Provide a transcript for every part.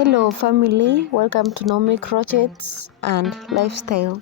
Hello family, welcome to Naomy Crochets and Lifestyle.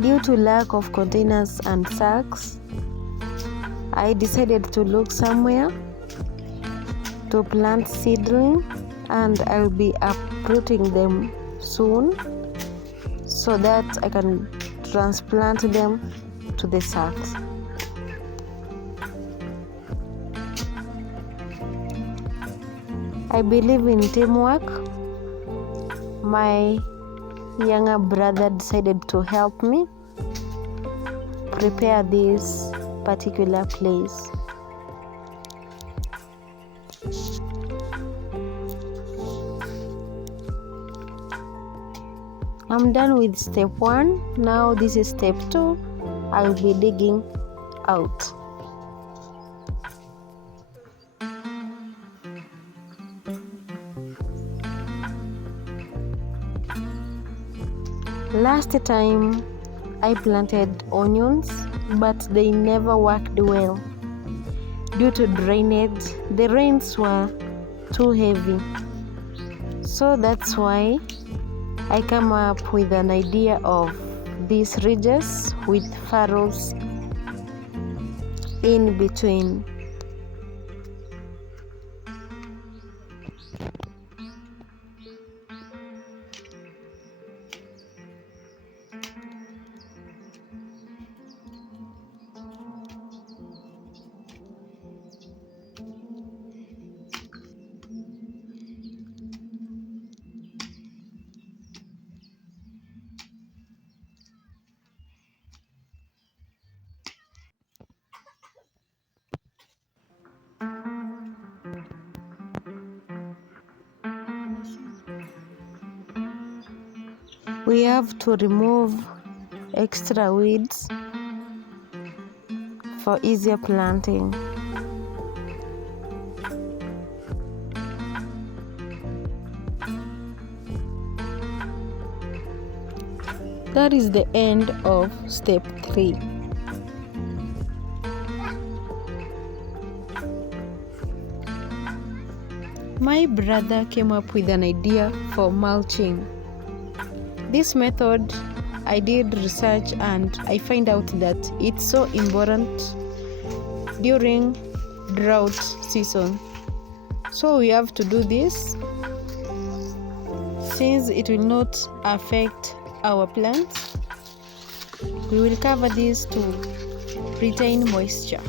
Due to lack of containers and sacks, I decided to look somewhere to plant seedling, and I'll be uprooting them soon so that I can transplant them to the sacks. I believe in teamwork. My younger brother decided to help me prepare this particular place. I'm done with step 1. Now this is step 2. I'll be digging out. Last time I planted onions, but they never worked well. Due to drainage, the rains were too heavy. So that's why I come up with an idea of these ridges with furrows in between. We have to remove extra weeds for easier planting. That is the end of step 3. My brother came up with an idea for mulching. This method, I did research and I find out that it's so important during drought season. So we have to do this since it will not affect our plants. We will cover this to retain moisture.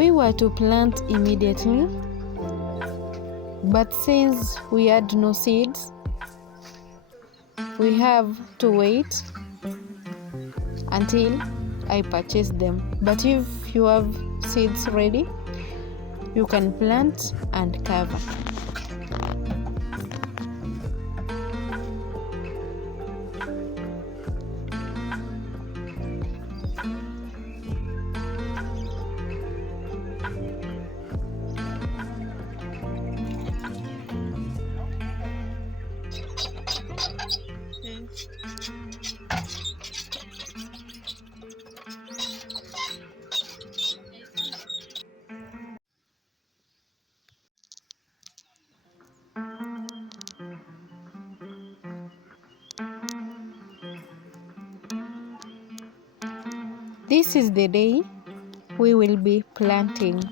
We were to plant immediately, but since we had no seeds, we have to wait until I purchase them. But if you have seeds ready, you can plant and cover. This is the day we will be planting.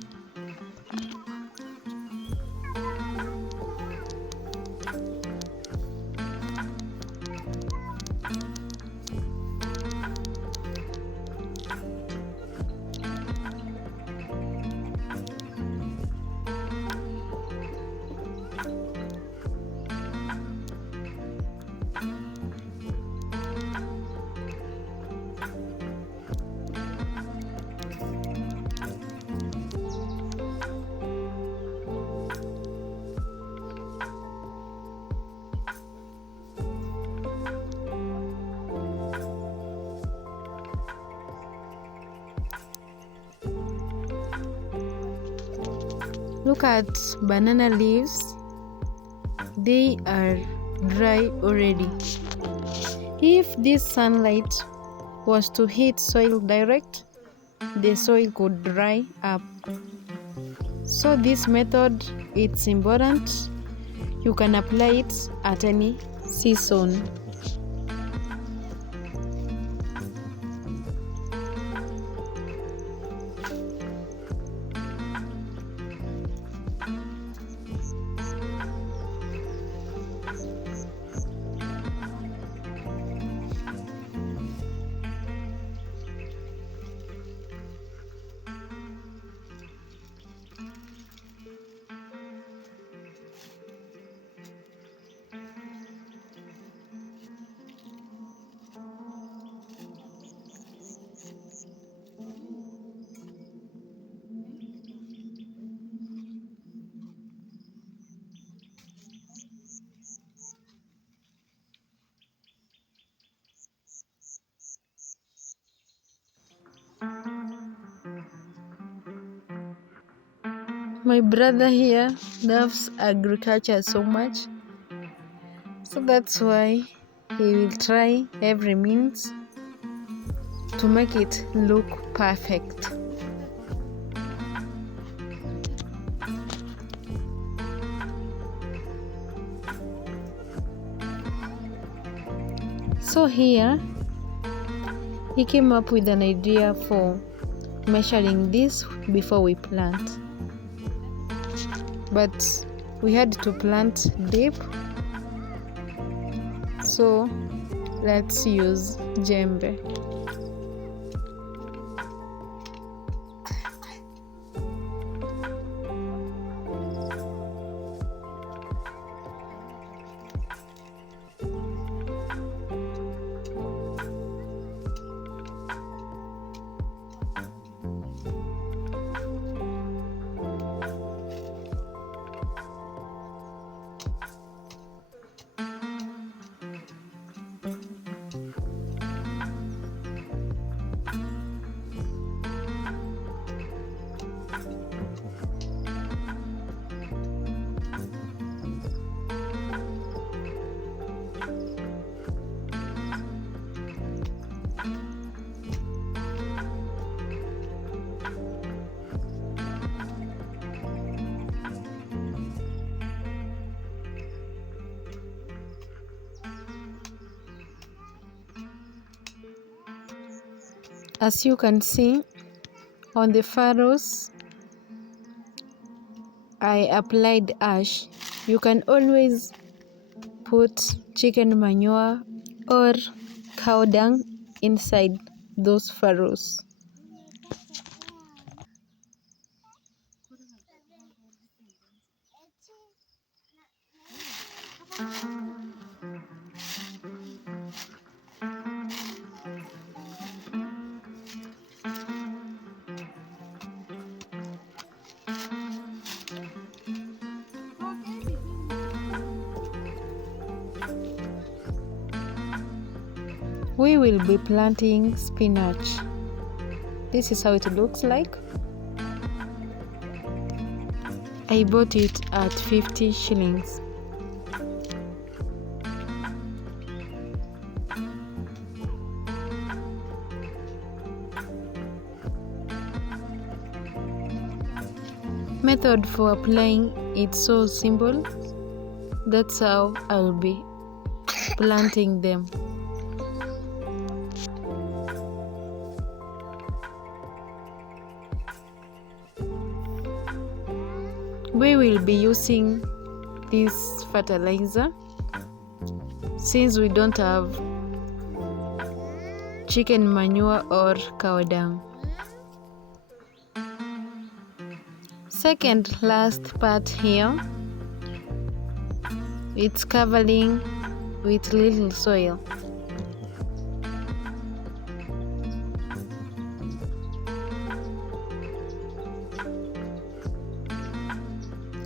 Look at banana leaves. They are dry already. If this sunlight was to hit soil direct, the soil could dry up. So this method, it's important. You can apply it at any season. My brother here loves agriculture so much, so that's why he will try every means to make it look perfect. So here he came up with an idea for measuring this before we plant. But we had to plant deep, so let's use jembe. As you can see on the furrows, I applied ash. You can always put chicken manure or cow dung inside those furrows. We will be planting spinach. This is how it looks like. I bought it at 50 shillings. Method for applying it's so simple. That's how I'll be planting them. We will be using this fertilizer since we don't have chicken manure or cow dung. Second last part here, it's covering with little soil.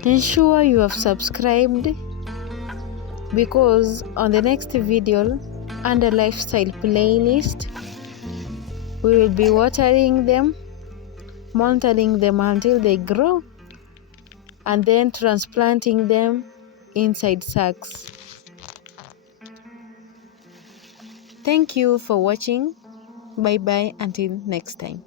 Ensure you have subscribed, because on the next video under lifestyle playlist we will be watering them, monitoring them until they grow, and then transplanting them inside sacks. Thank you for watching. Bye bye until next time.